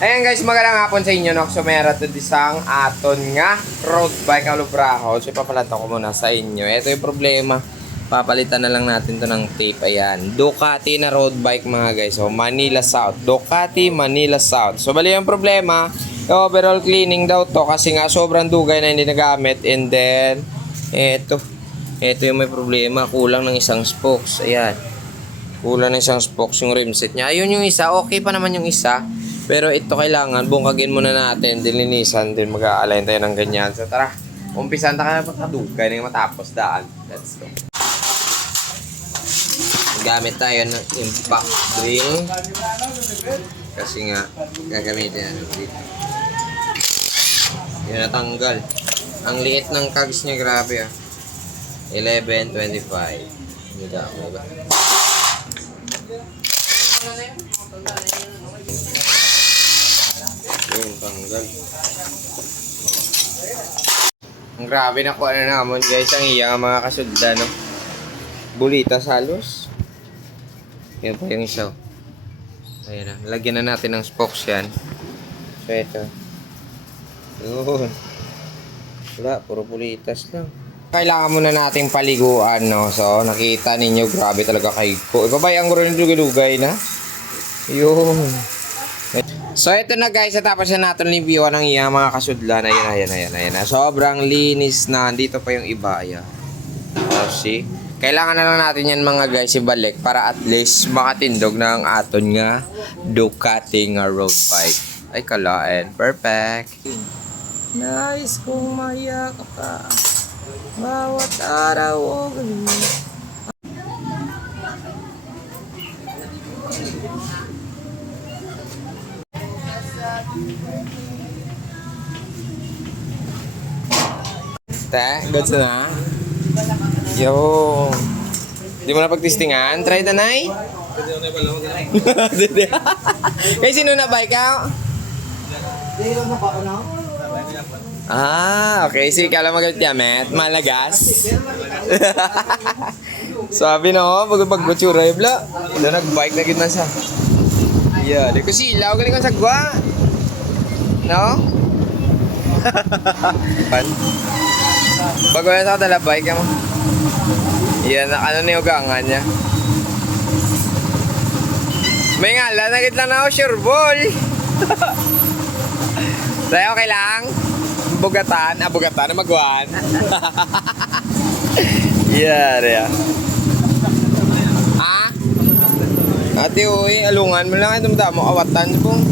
Ayan guys, magandang hapon sa inyo, no? So meron ito isang aton nga road bike ang lubraho. So ipapalata ko muna sa inyo. Ito yung problema. Papalitan na lang natin to ng tape. Ayan, Ducati na road bike mga guys. So Manila South, Ducati Manila South. So bali yung problema, overall cleaning daw to kasi nga sobrang dugay na hindi nagamit. And then ito yung may problema, kulang ng isang spokes. Ayan, kulang ng isang spokes yung rim set niya. Ayun yung isa, okay pa naman yung isa. Pero ito kailangan, bungkagin muna natin, dilinisan, din mag-a-align tayo ng ganyan. So tara, umpisan na ka na pagkadugay na matapos daan. Let's go. Gamit tayo ng impact drill. Kasi nga, gagamitin natin dito. Yan natanggal. Ang liit ng cogs niya, grabe ah. 11.25. Hindi ba? Yung tanggal. Ang grabe na kuha na naman guys ang iyang mga kasudda, no? Bulitas halos. Yan pa yung isa. Ayan na. Lagyan na natin ng spokes yan. So ito. Yun. Wala, puro bulitas lang. Kailangan muna nating paliguan, no? So nakita ninyo, grabe talaga kay ko. Ibabay ang guro ng dugay-dugay na. Yun. So ito na guys, tapos na natin reviewan ng iyang mga kasudlan. Ayan. Sobrang linis na. Dito pa yung iba. Ayan. See? Kailangan na lang natin yan mga guys ibalik para at least makatindog na ang aton nga Ducati nga road bike. Ay kalain. Perfect. Nice kung mayak ka bawat araw o gabi. Te, goods na? Yo. Di mo na pagtistingan? Try na, Nay? Pwede na pala mag-try. Kaya sino na bike ka? Okay. Sige, kala magalit yamet. Malagas. Sabi no, pag-pagbutsura yung bla. Ito nag-bike na gitna sa. Yeah, di ko silaw. Galing kong sagwa. No? Bago na sa tala bike mo. Yan, ano na yung gangan niya. May ngala, nagit lang na ako sure ball. Tayo okay lang. Bugatan na magwan. Yeah. Ate uy, alungan mo lang itong damo awatan kung